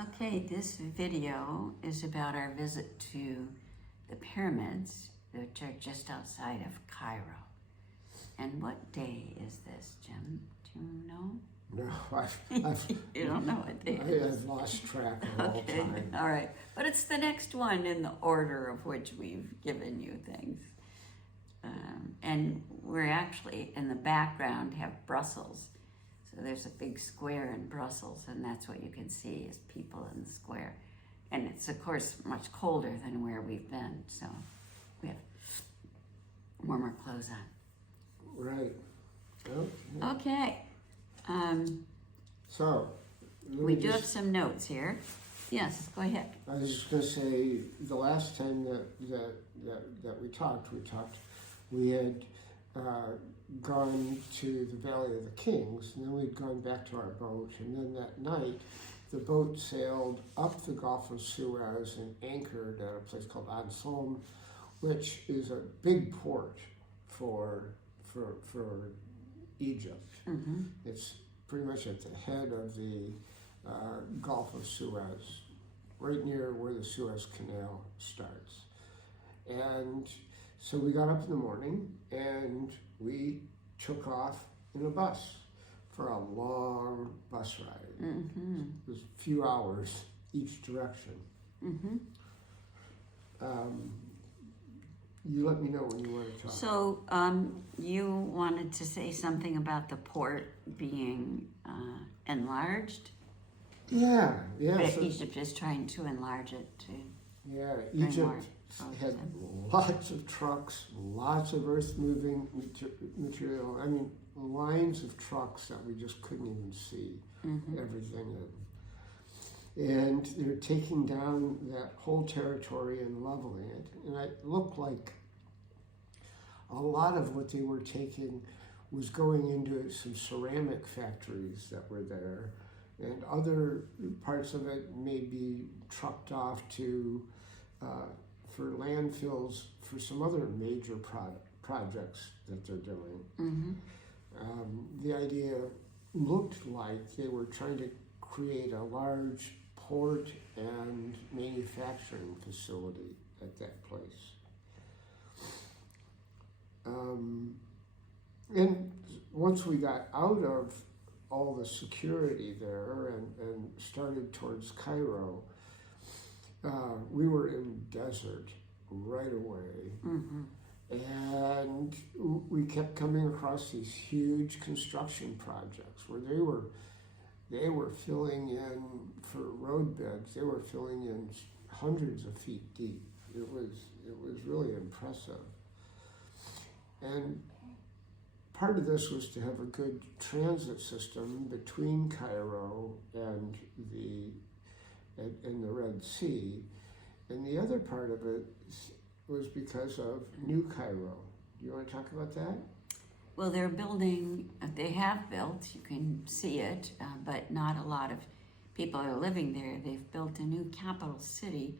Okay, this video is about our visit to the pyramids, which are just outside of Cairo. And what day is this, Jim? Do you know? No, You don't know what day it is. I've lost track of all Okay, time. all right. But it's the next one in the order of which we've given you things. And we're actually, in the background, have Brussels. So there's a big square in Brussels, and that's what you can see is people in the square. And it's, of course, much colder than where we've been, so we have warmer clothes on. Right. Okay. So, We do have some notes here. Yes, go ahead. I was just going to say, the last time that we talked, we had gone to the Valley of the Kings, and then we'd gone back to our boat, and then that night, the boat sailed up the Gulf of Suez and anchored at a place called Ansom, which is a big port for Egypt. Mm-hmm. It's pretty much at the head of the Gulf of Suez, right near where the Suez Canal starts. And so we got up in the morning and we took off in a bus for a long bus ride. Mm-hmm. It was a few hours each direction. Mm-hmm. You let me know when you want to talk. So you wanted to say something about the port being enlarged? Yeah. But So, Egypt is trying to enlarge it to yeah, bring more Egypt folks had in. lots of trucks, lots of earth-moving material. I mean, lines of trucks that we just couldn't even see everything in. And they're taking down that whole territory and leveling it. And it looked like a lot of what they were taking was going into some ceramic factories that were there. And other parts of it may be trucked off to for landfills for some other major projects that they're doing. Mm-hmm. The idea looked like they were trying to create a large port and manufacturing facility at that place. And once we got out of all the security there and started towards Cairo, we were in desert right away. Mm-hmm. And we kept coming across these huge construction projects where they were filling in for road beds. They were filling in hundreds of feet deep. It was really impressive. And part of this was to have a good transit system between Cairo and the Red Sea, and the other part of it was because of New Cairo. Do you want to talk about that? Well, they have built, you can see it, but not a lot of people are living there. They've built a new capital city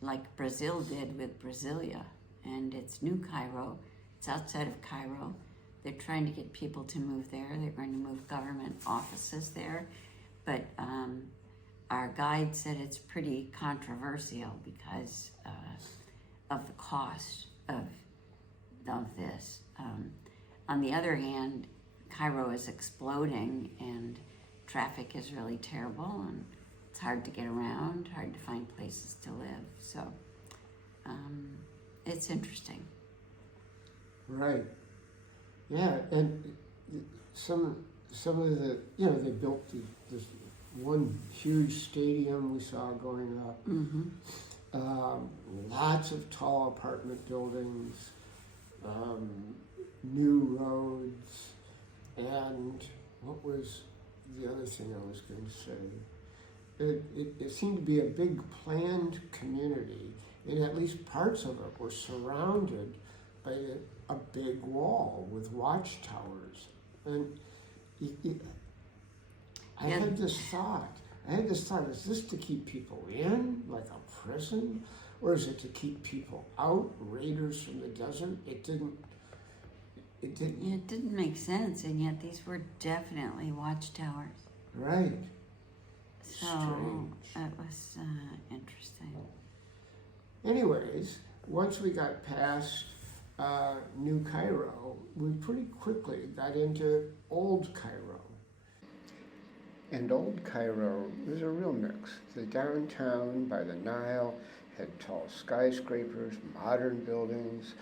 like Brazil did with Brasilia, and it's New Cairo. It's outside of Cairo. They're trying to get people to move there. They're going to move government offices there, but our guide said it's pretty controversial because of the cost of this. On the other hand, Cairo is exploding and traffic is really terrible and it's hard to get around, hard to find places to live. So it's interesting. Right. Yeah, and some of the, they built this one huge stadium we saw going up. Mm-hmm. Lots of tall apartment buildings, new roads, and what was the other thing I was going to say? It seemed to be a big planned community, and at least parts of it were surrounded by a big wall with watchtowers. And I had this thought, is this to keep people in, like a prison? Or is it to keep people out, raiders from the desert? It didn't make sense, and yet these were definitely watchtowers. Right. So strange. it was interesting. Anyways, once we got past New Cairo, we pretty quickly got into Old Cairo. And Old Cairo was a real mix. The downtown by the Nile had tall skyscrapers, modern buildings,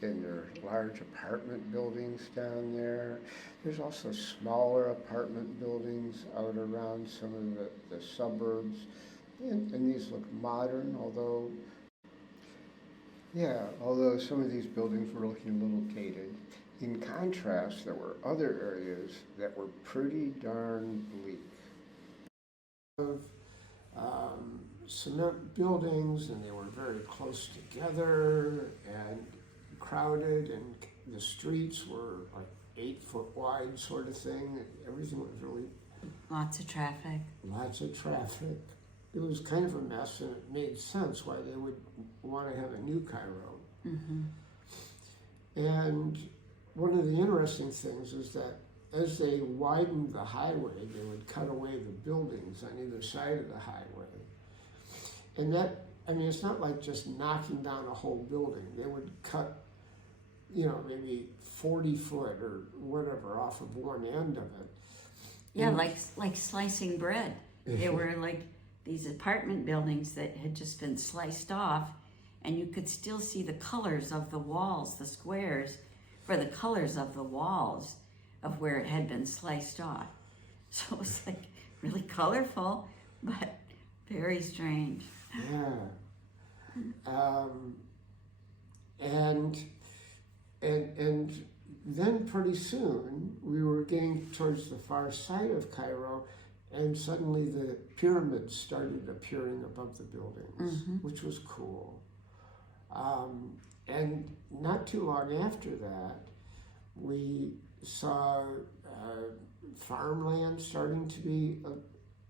and there are large apartment buildings down there. There's also smaller apartment buildings out around some of the suburbs. And these look modern, although some of these buildings were looking a little dated. In contrast, there were other areas that were pretty darn bleak. Cement buildings, and they were very close together and crowded, and the streets were like 8 foot wide, sort of thing. Everything was really Lots of traffic. lots of traffic. It was kind of a mess, and it made sense why they would want to have a new Cairo. And one of the interesting things is that as they widened the highway, they would cut away the buildings on either side of the highway. And that, I mean, it's not like just knocking down a whole building. They would cut, maybe 40 foot or whatever off of one end of it. Yeah, like slicing bread. They were like these apartment buildings that had just been sliced off, and you could still see the colors of the walls, the squares, for the colors of the walls of where it had been sliced off. So it was like really colorful, but very strange. Yeah. And then pretty soon we were getting towards the far side of Cairo, and suddenly the pyramids started appearing above the buildings, which was cool. And not too long after that, we saw farmland starting to be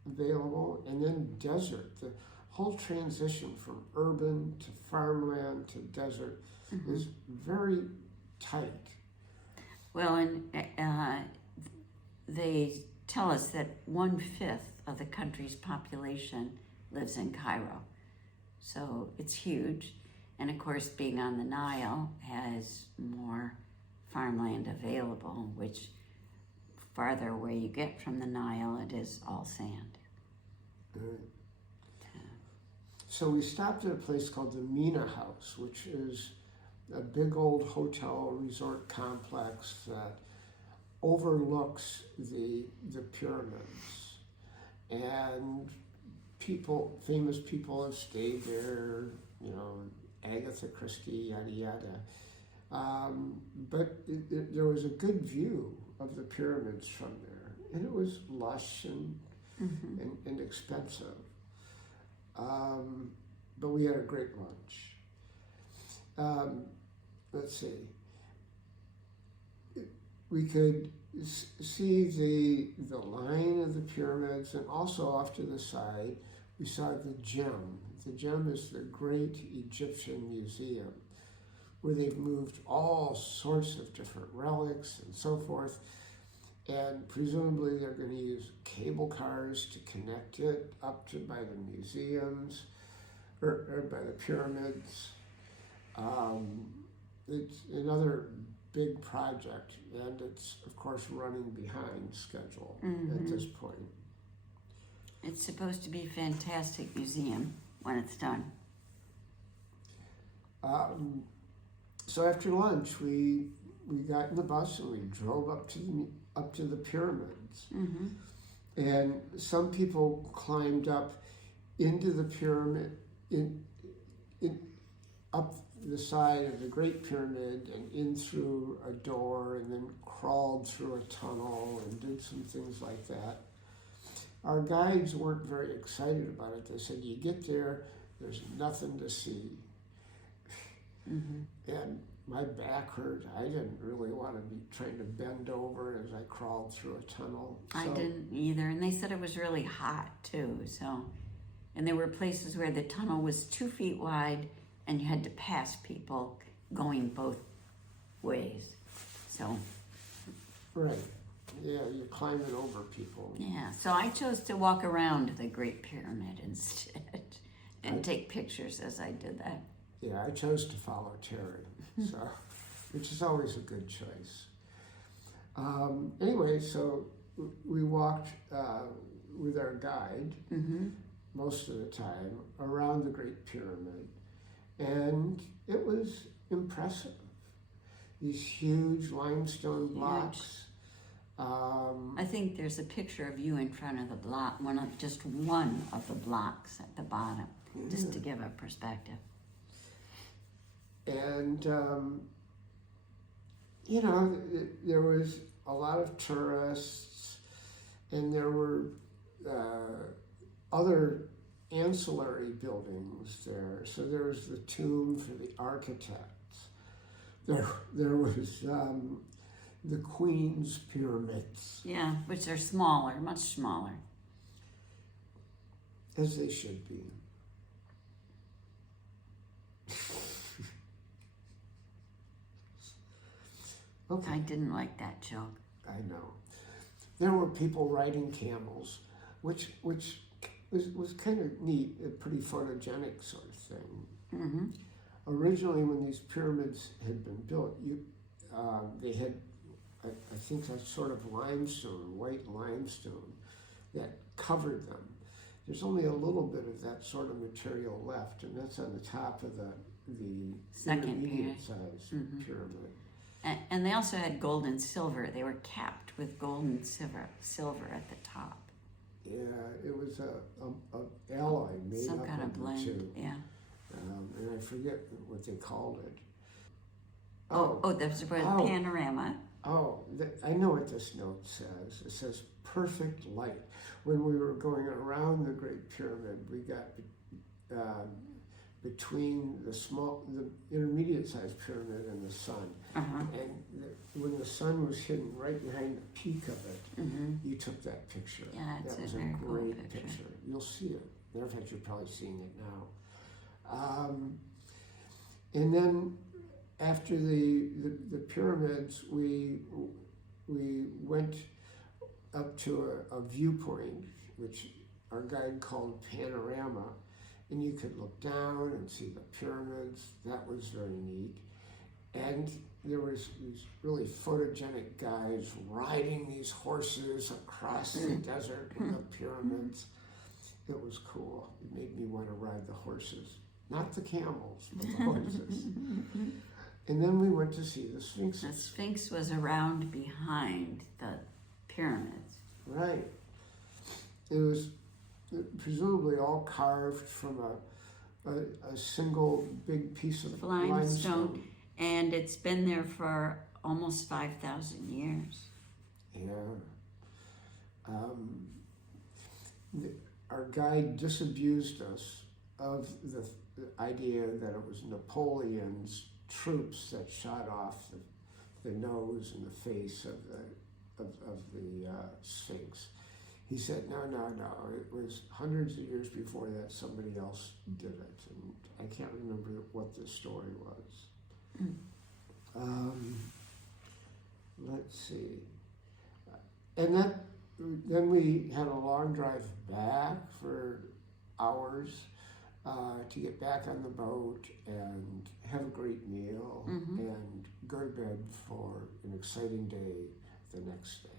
available, and then desert. The whole transition from urban to farmland to desert is very tight. Well, and they tell us that 1/5 of the country's population lives in Cairo. So it's huge. And of course, being on the Nile has more farmland available, which farther away you get from the Nile, it is all sand. So we stopped at a place called the Mina House, which is a big old hotel resort complex that overlooks the pyramids. And famous people have stayed there, Agatha Christie, yada yada. But there was a good view of the pyramids from there, and it was lush and expensive. But we had a great lunch. Let's see. We could see the line of the pyramids, and also off to the side, we saw the Gem. The Gem is the Great Egyptian Museum, where they've moved all sorts of different relics and so forth. And presumably they're going to use cable cars to connect it up to by the museums or by the pyramids. It's another big project, and it's of course running behind schedule at this point. It's supposed to be a fantastic museum when it's done. So after lunch, we got in the bus and we drove up to the pyramids. And some people climbed up into the pyramid, up the side of the Great Pyramid and in through a door, and then crawled through a tunnel and did some things like that. Our guides weren't very excited about it. They said, you get there, there's nothing to see. And my back hurt. I didn't really want to be trying to bend over as I crawled through a tunnel. I didn't either. And they said it was really hot too. And there were places where the tunnel was 2 feet wide and you had to pass people going both ways. So. Right. Yeah, you're climbing over people. Yeah, so I chose to walk around the Great Pyramid instead and take pictures as I did that. Yeah, I chose to follow Terry, so which is always a good choice. Anyway, so we walked with our guide most of the time around the Great Pyramid, and it was impressive. These huge limestone blocks. I think there's a picture of you in front of the block, just one of the blocks at the bottom, just to give a perspective. And, you know, there was a lot of tourists, and there were other ancillary buildings there. So there was the tomb for the architects. There was the Queen's pyramids. Yeah, which are smaller, much smaller. As they should be. Okay. I didn't like that joke. I know. There were people riding camels, which was kind of neat, a pretty photogenic sort of thing. Originally, when these pyramids had been built, they had, I think, that sort of limestone, white limestone, that covered them. There's only a little bit of that sort of material left, and that's on the top of the Second intermediate-sized pyramid. And they also had gold and silver. They were capped with gold and silver at the top. Yeah, it was a alloy made Some up kind of of the blend, two. yeah. And I forget what they called it. There's a panorama. I know what this note says. It says perfect light. When we were going around the Great Pyramid, we got between the intermediate-sized pyramid and the sun. And when the sun was hidden right behind the peak of it, you took that picture. Yeah, it's that was a very cool great picture. You'll see it. Matter of fact, you're probably seeing it now. And then after the pyramids, we went up to a viewpoint, which our guide called Panorama, and you could look down and see the pyramids. That was very neat. And there was these really photogenic guys riding these horses across the desert in the pyramids. It was cool. It made me want to ride the horses. Not the camels, but the horses. And then we went to see the Sphinx. The Sphinx was around behind the pyramids. Right. It was presumably all carved from a single big piece of limestone. And it's been there for almost 5,000 years. Yeah. Our guide disabused us of the idea that it was Napoleon's troops that shot off the nose and the face of the Sphinx. He said, no, it was hundreds of years before that somebody else did it, and I can't remember what the story was. Let's see. And then we had a long drive back for hours to get back on the boat and have a great meal and go to bed for an exciting day the next day.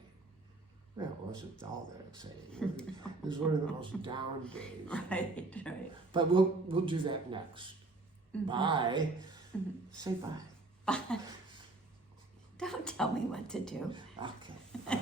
Well, it wasn't all that exciting. It was one of the most down days. Right. But we'll do that next. Bye. Say bye. Don't tell me what to do. Okay.